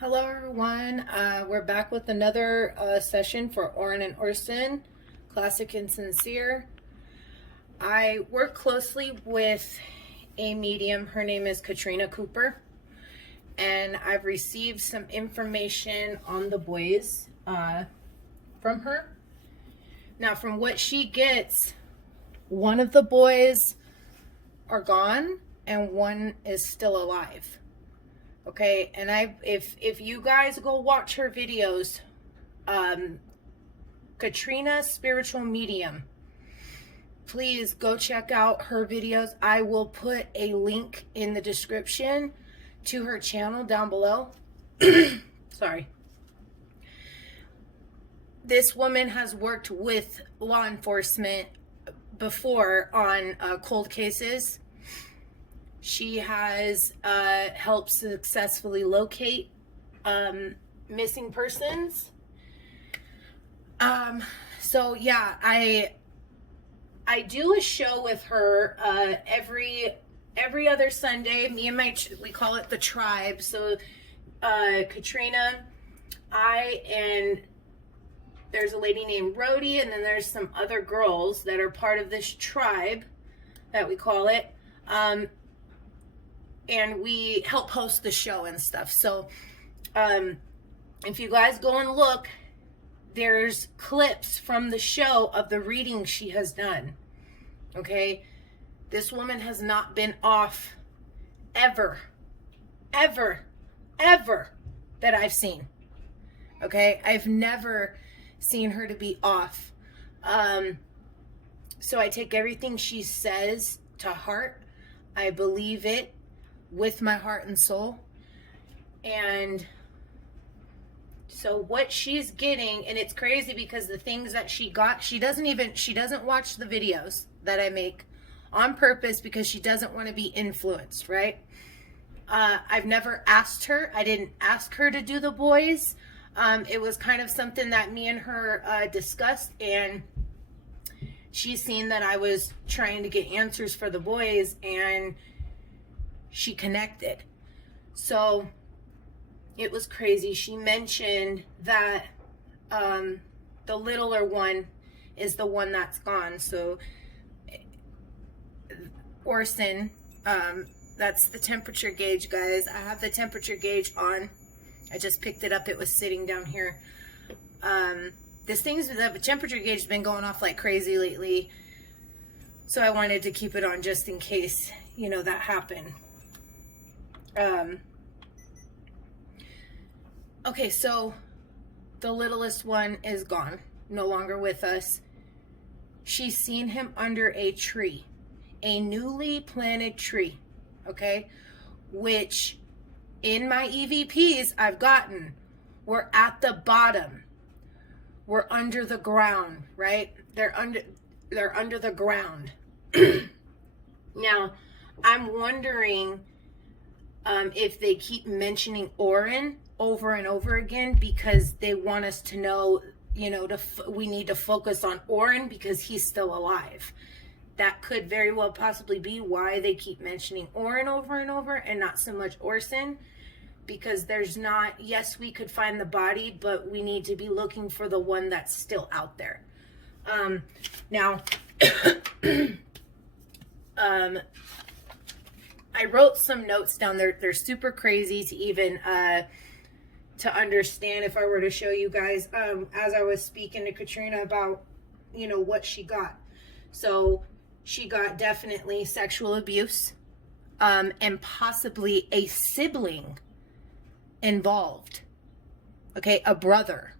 Hello everyone, we're back with another session for Oren and Orson, Classic and Sincere. I work closely with a medium, her name is Katrina Cooper, and I've received some information on the boys from her. Now from what she gets, one of the boys are gone and one is still alive. Okay, and if you guys go watch her videos, Katrina Spiritual Medium, please go check out her videos. I will put a link in the description to her channel down below. Sorry. This woman has worked with law enforcement before on cold cases. She has helped successfully locate missing persons. So yeah, I do a show with her every other Sunday. Me and we call it the tribe. So Katrina, and there's a lady named Rhodey, and then there's some other girls that are part of this tribe that we call it. And we help host the show and stuff. So if you guys go and look, there's clips from the show of the reading she has done. Okay, this woman has not been off ever that I've seen. Okay, I've never seen her to be off. So I take everything she says to heart. I believe it with my heart and soul. And so what she's getting, and it's crazy because the things that she got, she doesn't watch the videos that I make on purpose because she doesn't want to be influenced, right? I've never asked her. I didn't ask her to do the boys. It was kind of something that me and her discussed, and she's seen that I was trying to get answers for the boys, and she connected. So it was crazy. She mentioned that the littler one is the one that's gone. So Orson, that's the temperature gauge, guys. I have the temperature gauge on. I just picked it up. It was sitting down here. The temperature gauge has been going off like crazy lately. So I wanted to keep it on just in case, that happened. Okay, so the littlest one is gone, no longer with us. She's seen him under a tree, a newly planted tree, okay, which in my EVPs I've gotten, we're at the bottom. We're under the ground, right? They're under the ground. Now, I'm wondering if they keep mentioning Oren over and over again because they want us to know, we need to focus on Oren because he's still alive. That could very well possibly be why they keep mentioning Oren over and over and not so much Orson, because yes, we could find the body, but we need to be looking for the one that's still out there. Now, I wrote some notes down there. They're super crazy to even to understand if I were to show you guys as I was speaking to Katrina about what she got. So she got definitely sexual abuse and possibly a sibling involved, okay, a brother.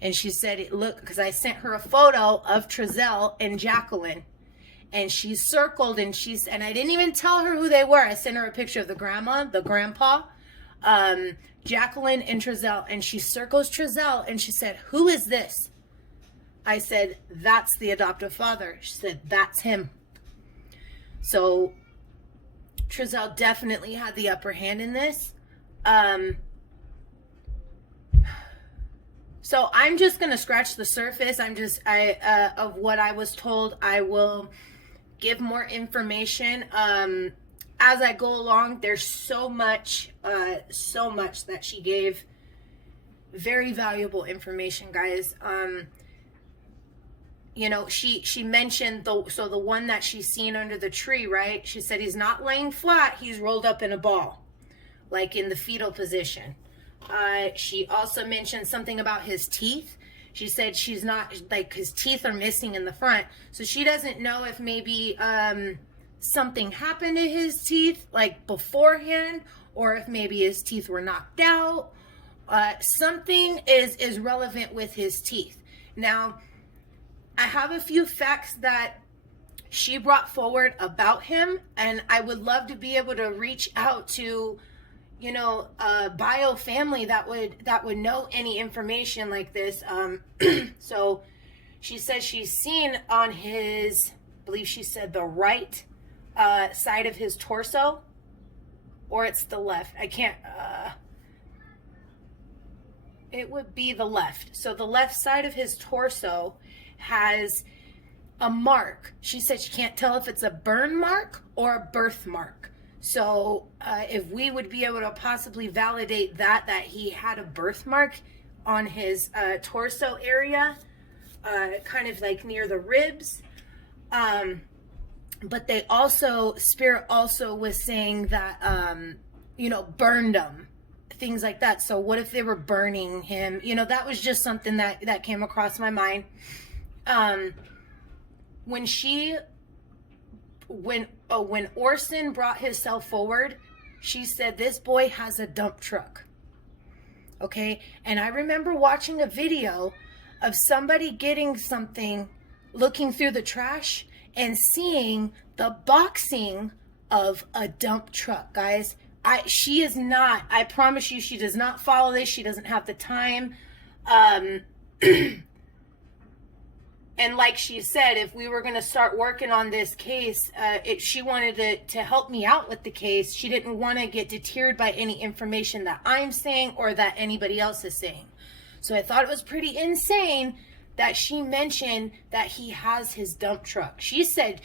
And she said it looked, because I sent her a photo of Trezell and Jacqueline, and she circled, and I didn't even tell her who they were. I sent her a picture of the grandpa, Jacqueline and Trezell, and she circles Trezell, and she said, "Who is this?" I said, "That's the adoptive father." She said, "That's him." So Trezell definitely had the upper hand in this. So I'm just going to scratch the surface. Of what I was told. I will give more information. as I go along, there's so much that she gave. Very valuable information, guys. You know, she mentioned the one that she's seen under the tree, right? She said he's not laying flat, he's rolled up in a ball, like in the fetal position. She also mentioned something about his teeth. She said she's not, like, his teeth are missing in the front, so she doesn't know if maybe something happened to his teeth, like, beforehand, or if maybe his teeth were knocked out. Something is relevant with his teeth. Now, I have a few facts that she brought forward about him, and I would love to be able to reach out to, you know, a bio family that would know any information like this. So she says she's seen on his, I believe she said the right side of his torso, or it's the left. I can't, it would be the left. So the left side of his torso has a mark. She said she can't tell if it's a burn mark or a birthmark. So if we would be able to possibly validate that he had a birthmark on his torso area, kind of like near the ribs. But they also, Spirit also was saying that, you know, burned him. Things like that. So what if they were burning him? You know, that was just something that came across my mind. When Orson brought himself forward, she said this boy has a dump truck. Okay, and I remember watching a video of somebody getting something, looking through the trash and seeing the boxing of a dump truck, guys. She is not, I promise you, she does not follow this. She doesn't have the time. And like she said, if we were going to start working on this case, she wanted to help me out with the case. She didn't want to get deterred by any information that I'm saying or that anybody else is saying. So I thought it was pretty insane that she mentioned that he has his dump truck. She said,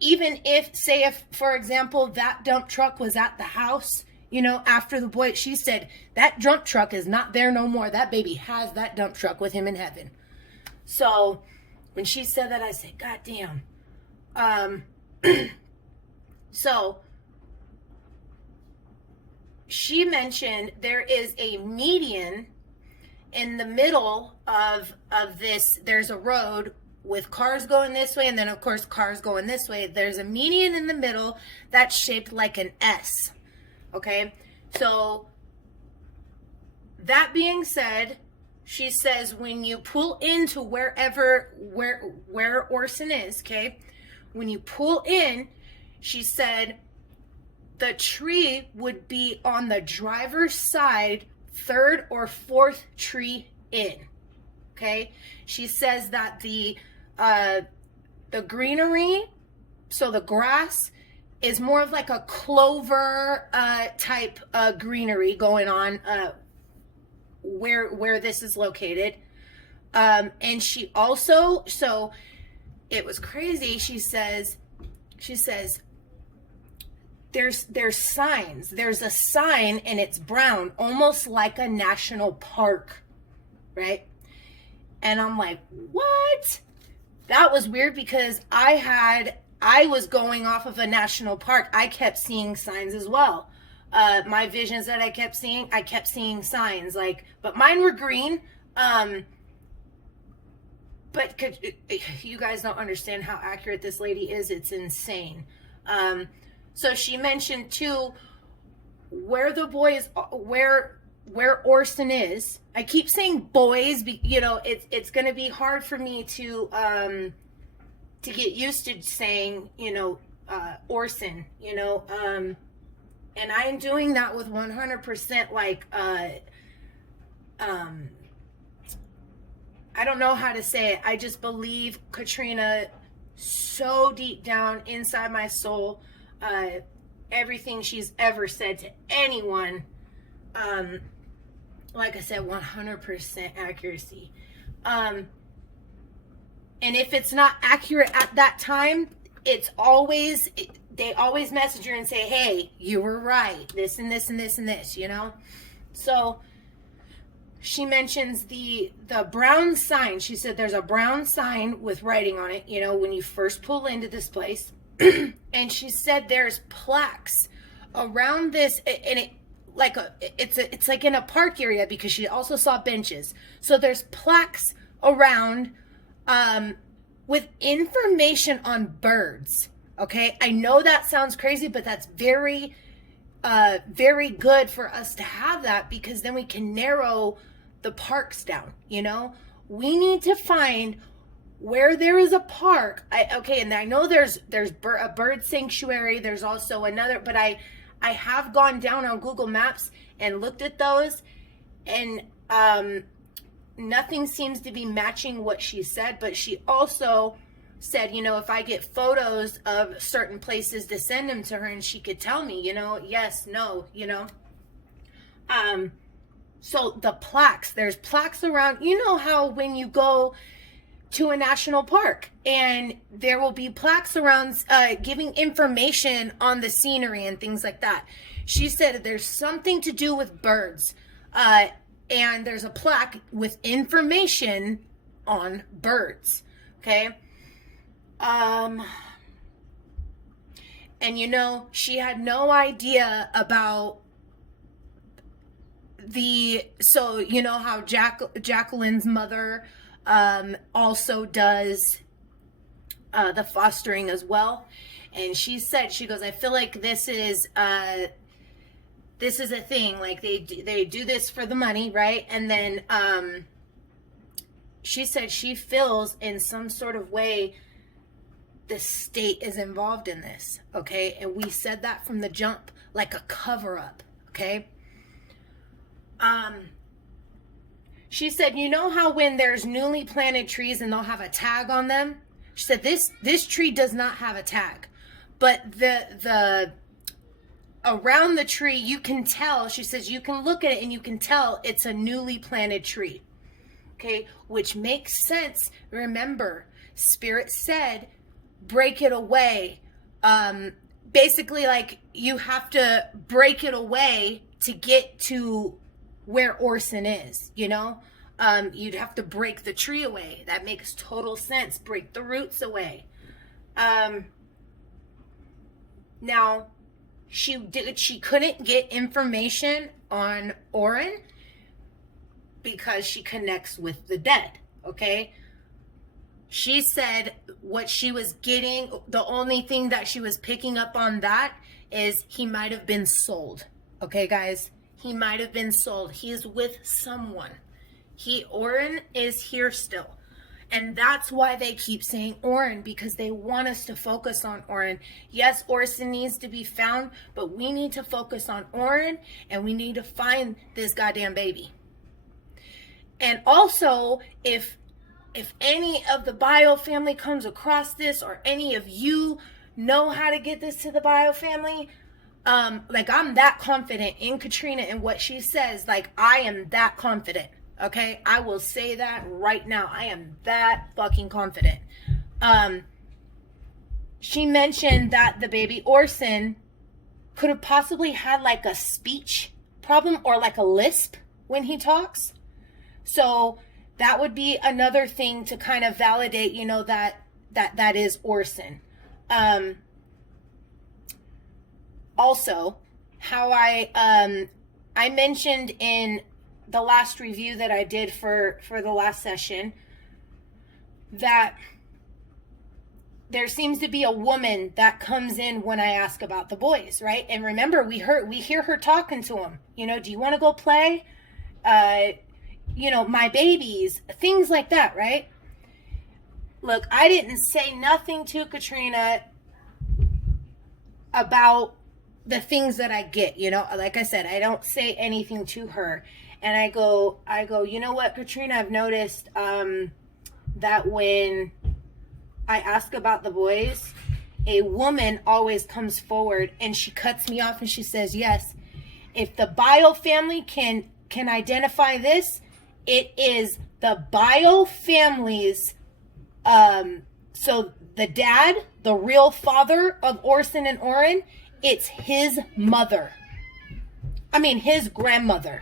even if, say if, for example, that dump truck was at the house, you know, after the boy, she said, that dump truck is not there no more. That baby has that dump truck with him in heaven. So when she said that, I said, God damn. So she mentioned there is a median in the middle of this. There's a road with cars going this way, and then of course cars going this way. There's a median in the middle that's shaped like an S. Okay, so that being said, she says when you pull into where Orson is, okay, when you pull in, she said the tree would be on the driver's side, third or fourth tree in. Okay, she says that the greenery, so the grass, is more of like a clover type greenery going on where this is located. And she also, so it was crazy. She says there's signs. There's a sign and it's brown, almost like a national park, right? And I'm like, what? That was weird because I was going off of a national park. I kept seeing signs as well. My visions that I kept seeing signs, like, but mine were green. But you guys don't understand how accurate this lady is. It's insane. So she mentioned too, where the boys, where Orson is. I keep saying boys, you know, it's going to be hard for me to get used to saying, you know, Orson, you know, and I'm doing that with 100% like, I don't know how to say it. I just believe Katrina so deep down inside my soul. Everything she's ever said to anyone, like I said, 100% accuracy. And if it's not accurate at that time, it's always, they always message her and say, hey, you were right, this and this and this and this, you know? So she mentions the brown sign. She said there's a brown sign with writing on it, you know, when you first pull into this place. And she said there's plaques around this, and it's like in a park area, because she also saw benches. So there's plaques around with information on birds. Okay, I know that sounds crazy, but that's very good for us to have that, because then we can narrow the parks down. You know, we need to find where there is a park. And I know there's a bird sanctuary. There's also another, but I have gone down on Google Maps and looked at those, and nothing seems to be matching what she said. But she also said, you know, if I get photos of certain places to send them to her, and she could tell me, you know, yes, no, you know. So the plaques, there's plaques around. You know how when you go to a national park and there will be plaques around giving information on the scenery and things like that. She said there's something to do with birds, and there's a plaque with information on birds. Okay. And you know, she had no idea about so you know how Jacqueline's mother also does the fostering as well. And she said, she goes, I feel like this is a thing, like they do this for the money, right? And then she said she feels in some sort of way the state is involved in this, okay? And we said that from the jump, like a cover-up, okay? She said, you know how when there's newly planted trees and they'll have a tag on them? She said this tree does not have a tag, but the around the tree, you can tell, she says, you can look at it and you can tell it's a newly planted tree. Okay, which makes sense. Remember, Spirit said, break it away. Basically, like, you have to break it away to get to where Orson is, you know? You'd have to break the tree away. That makes total sense. Break the roots away. Now, she couldn't get information on Oren because she connects with the dead, okay? She said what she was getting, the only thing that she was picking up on that is he might have been sold. Okay, guys? He might have been sold. He's with someone. Oren is here still. And that's why they keep saying Oren, because they want us to focus on Oren. Yes, Orson needs to be found, but we need to focus on Oren, and we need to find this goddamn baby. And also, if any of the Bio family comes across this, or any of you know how to get this to the Bio family, like, I'm that confident in Katrina and what she says. Like, I am that confident. Okay, I will say that right now. I am that fucking confident. She mentioned that the baby Orson could have possibly had like a speech problem or like a lisp when he talks. So that would be another thing to kind of validate, you know, that is Orson. Also, how I mentioned in the last review that I did for the last session that there seems to be a woman that comes in when I ask about the boys, right? And remember, we hear her talking to him. You know, do you want to go play? You know, my babies, things like that, right? Look, I didn't say nothing to Katrina about the things that I get, you know. Like I said, I don't say anything to her. And I go, you know what, Katrina, I've noticed that when I ask about the boys, a woman always comes forward and she cuts me off and she says, yes, if the Bio family can identify this, it is the Bio family's, so the dad, the real father of Orson and Oren, it's his mother. I mean, his grandmother.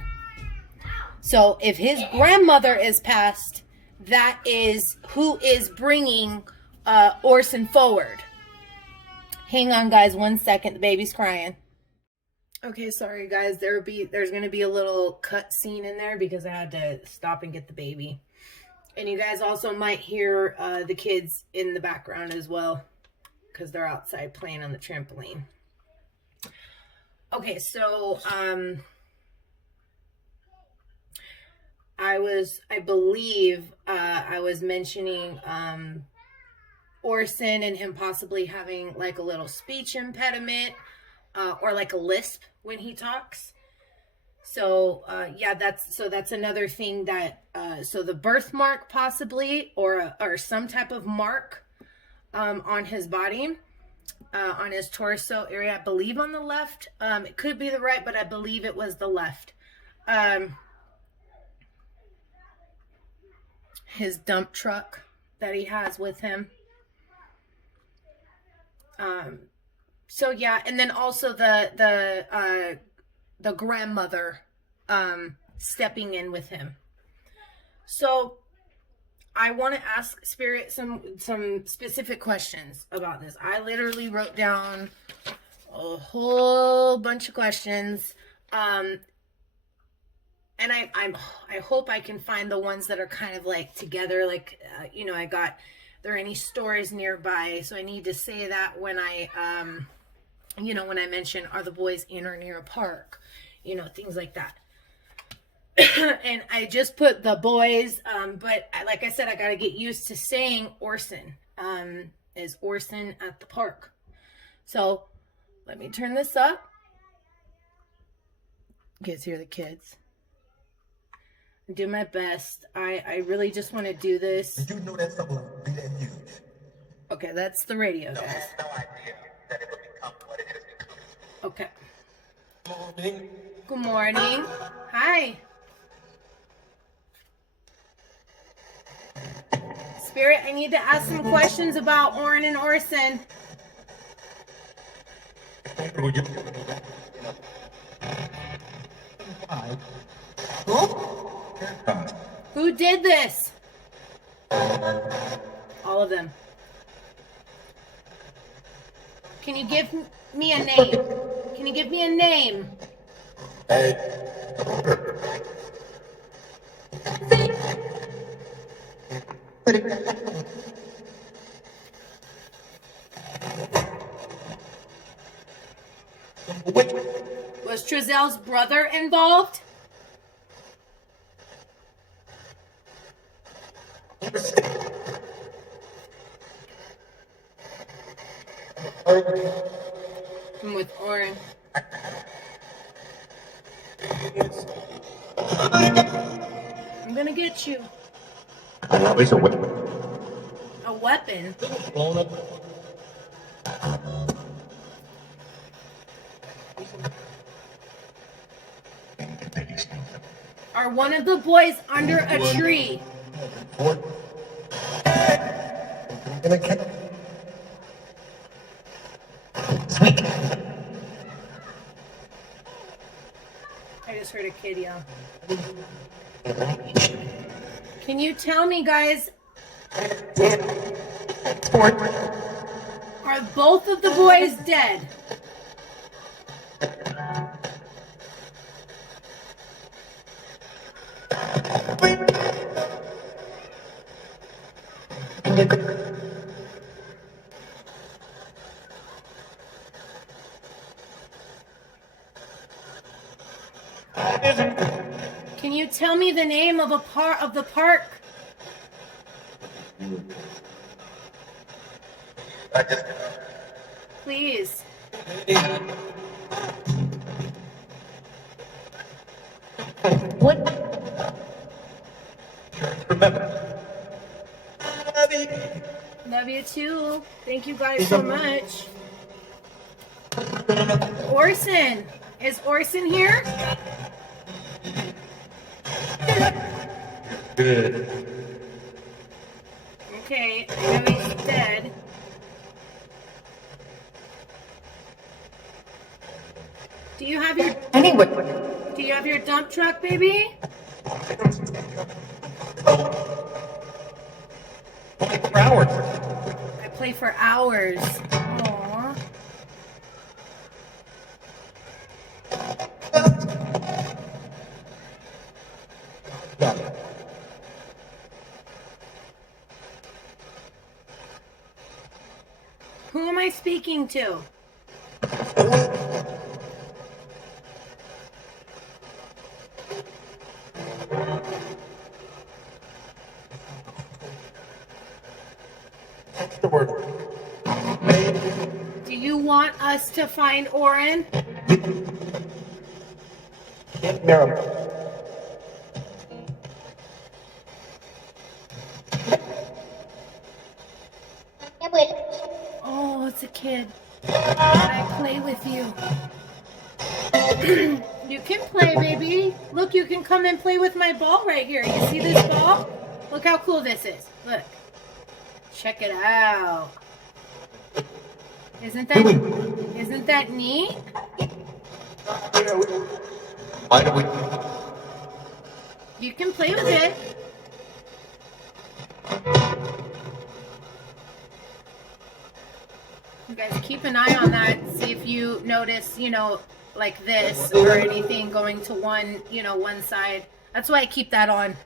So if his grandmother is passed, that is who is bringing Orson forward. Hang on, guys, 1 second. The baby's crying. Okay, sorry, guys. There's going to be a little cut scene in there because I had to stop and get the baby. And you guys also might hear the kids in the background as well because they're outside playing on the trampoline. Okay, so I believe I was mentioning Orson and him possibly having like a little speech impediment or like a lisp when he talks. So yeah, that's another thing that so the birthmark possibly or some type of mark on his body, on his torso area, I believe on the left. It could be the right, but I believe it was the left. His dump truck that he has with him. So yeah, and then also the grandmother stepping in with him. So I want to ask Spirit some specific questions about this. I literally wrote down a whole bunch of questions. And I hope I can find the ones that are kind of like together, like, you know, there are any stores nearby. So I need to say that when I, you know, when I mention, are the boys in or near a park, you know, things like that. And I just put the boys, but like I said, I got to get used to saying Orson, is Orson at the park. So let me turn this up. You guys hear the kids? Do my best. I really just want to do this. Did you know that something would be that huge? Okay, that's the radio, guys. I had no idea that it would become what it has become. Okay. Morning. Good morning. Hi. Spirit, I need to ask some questions about Oren and Orson. Who did this? All of them. Can you give me a name? Can you give me a name? Was Trezelle's brother involved? I'm with Oren. I'm gonna get you. It's a weapon. A weapon? Are one of the boys under a tree? I just heard a kid yell. Can you tell me, guys, are both of the boys dead? Can you tell me the name of the park? Please. What? Remember. Love you too. Thank you guys so much. Orson. Is Orson here? Good. Okay, I know he's dead. dump truck, baby? For hours. I play for hours. Aww. Who am I speaking to? That's the word. Do you want us to find Oren? Can't hear him. Oh, it's a kid. Can I play with you? You can play, baby. Look, you can come and play with my ball right here. You see this ball? Look how cool this is. Look. Check it out. Isn't that neat? Why do we? You can play with it. You guys keep an eye on that. See if you notice, like this or anything going to one side. That's why I keep that on.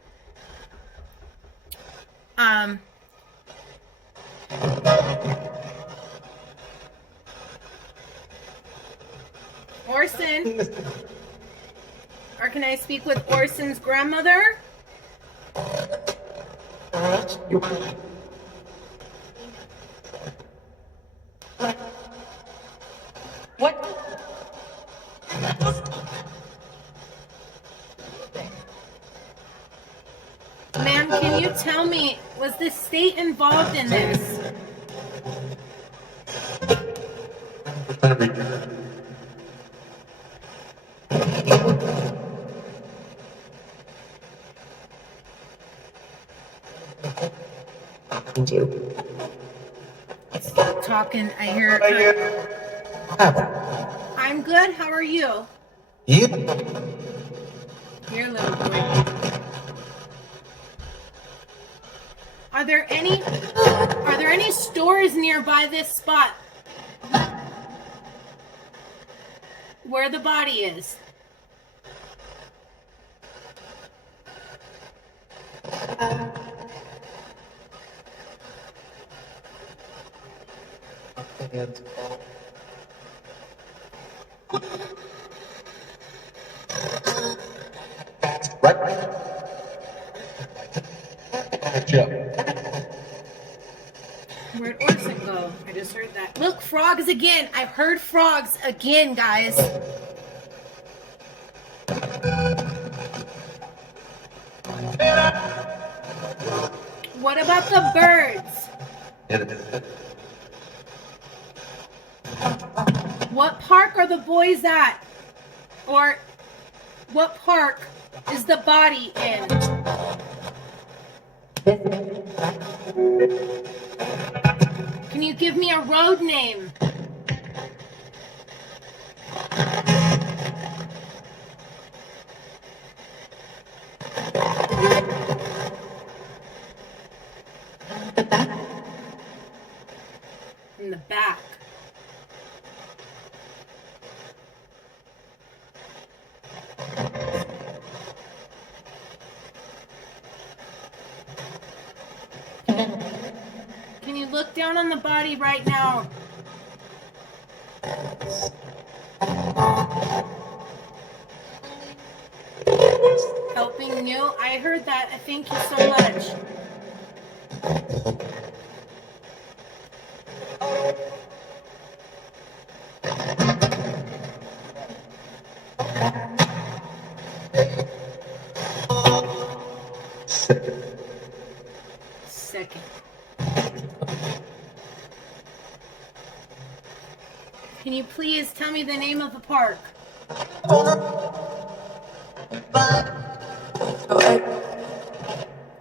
Orson. Or can I speak with Orson's grandmother? What? Ma'am, can you tell me, was the state involved in this? Stop talking. I hear. I'm good. How are you? You? Here, little boy. Are there any stores nearby this spot? Where the body is? Right. Where'd Orson go? I just heard that. Look, frogs again. I heard frogs again, guys. What about the birds? What park are the boys at? Or what park is the body in? Can you give me a road name? In the back. Can you look down on the body right now? Helping you? I heard that. Thank you so much. Second. Can you please tell me the name of the park?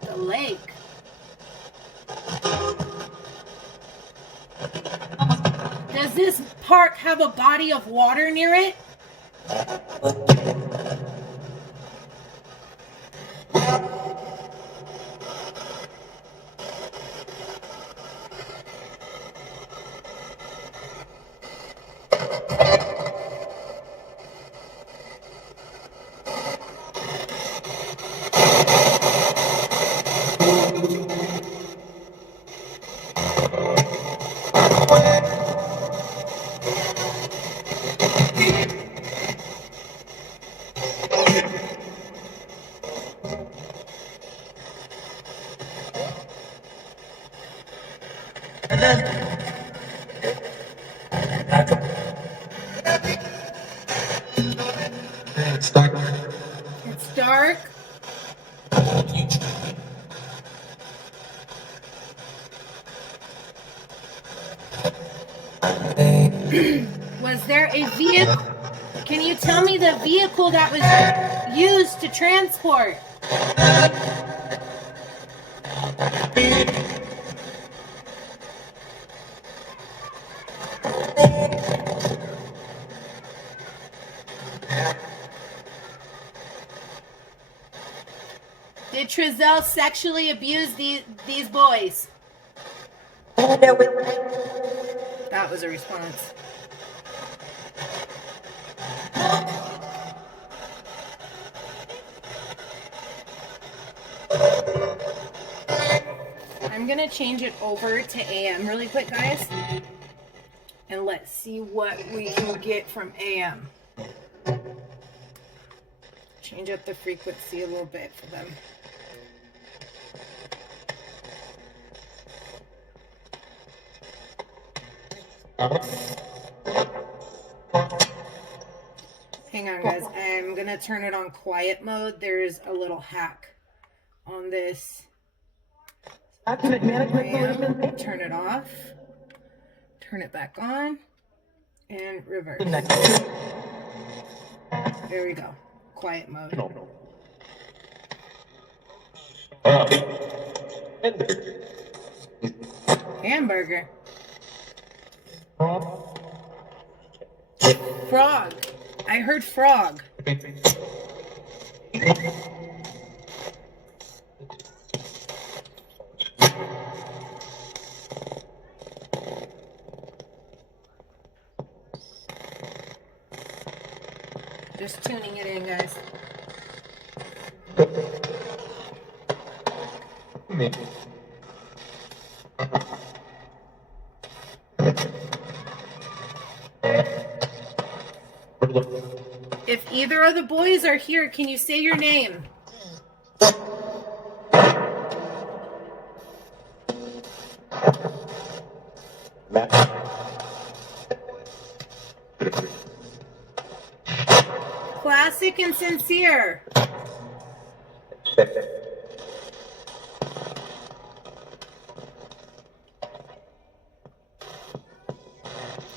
The lake. Does this park have a body of water near it? dark. Was there a vehicle? Can you tell me the vehicle that was used to transport? Did Trezell sexually abuse these boys? That was a response. I'm gonna change it over to AM really quick, guys. And let's see what we can get from AM. Change up the frequency a little bit for them. Hang on, guys. I'm gonna turn it on quiet mode. There's a little hack on this. Turn it off. Turn it back on. And reverse. There we go. Quiet mode. Hamburger. Frog. I heard frog. Just tuning it in, guys. If either of the boys are here, can you say your name? Classic and sincere.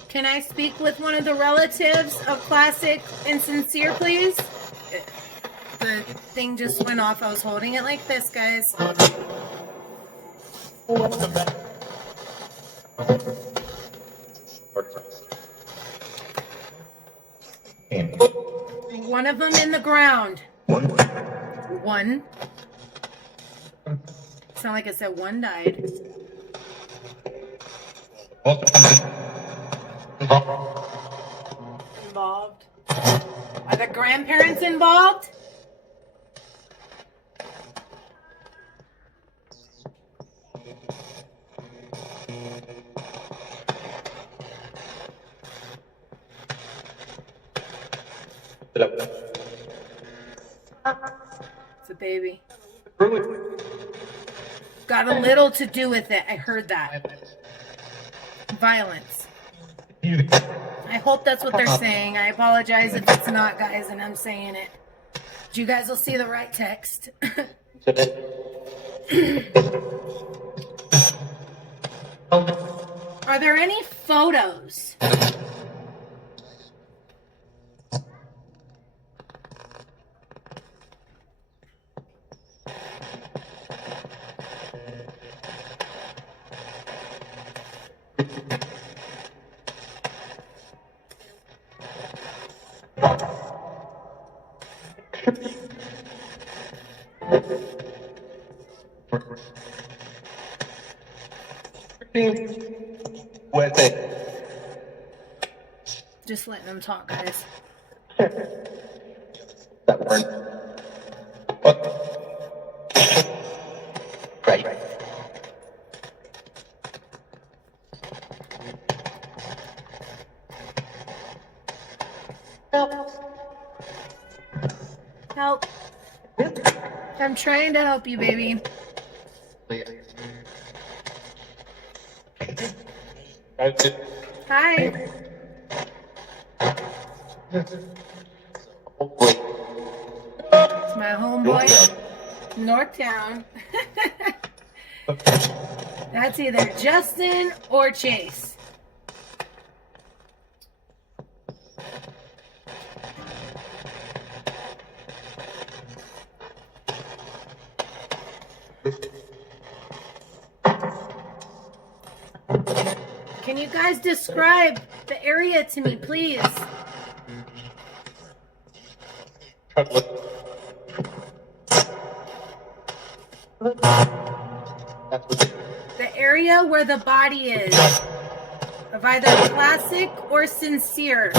Can I speak with one of the relatives of Classic and Sincere, please? The thing just went off. I was holding it like this, guys. One of them in the ground. One. It's not like I said one died. Involved. Are the grandparents involved? It's a baby. Got a little to do with it. I heard that. Violence. I hope that's what they're saying. I apologize if it's not, guys, and I'm saying it. But you guys will see the right text. Are there any photos? Where's it? Just letting them talk, guys. That weren't. What? Right. Help. I'm trying to help you, baby. Hi. It's my homeboy, Northtown. Northtown. That's either Justin or Chase. Can you guys describe the area to me, please? The area where the body is, of either classic or sincere.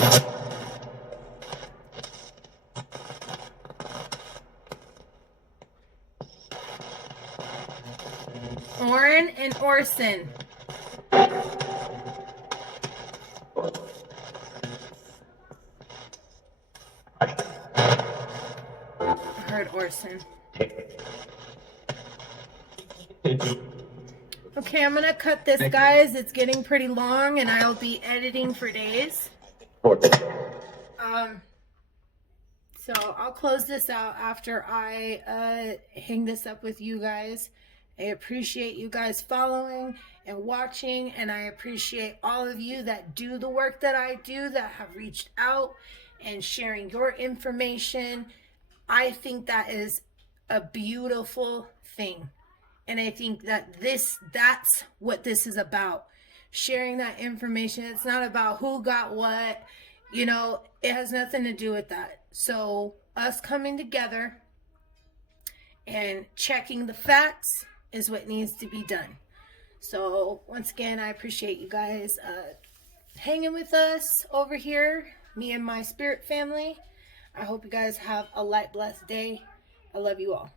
Oren and Orson. I heard Orson. Okay, I'm gonna cut this, guys. It's getting pretty long, and I'll be editing for days. So I'll close this out after I hang this up with you guys. I appreciate you guys following and watching, and I appreciate all of you that do the work that I do, that have reached out and sharing your information. I think that is a beautiful thing. And I think that that's what this is about. Sharing that information. It's not about who got what. You know, it has nothing to do with that. So us coming together and checking the facts is what needs to be done. So once again, I appreciate you guys hanging with us over here, me and my spirit family. I hope you guys have a light, blessed day. I love you all.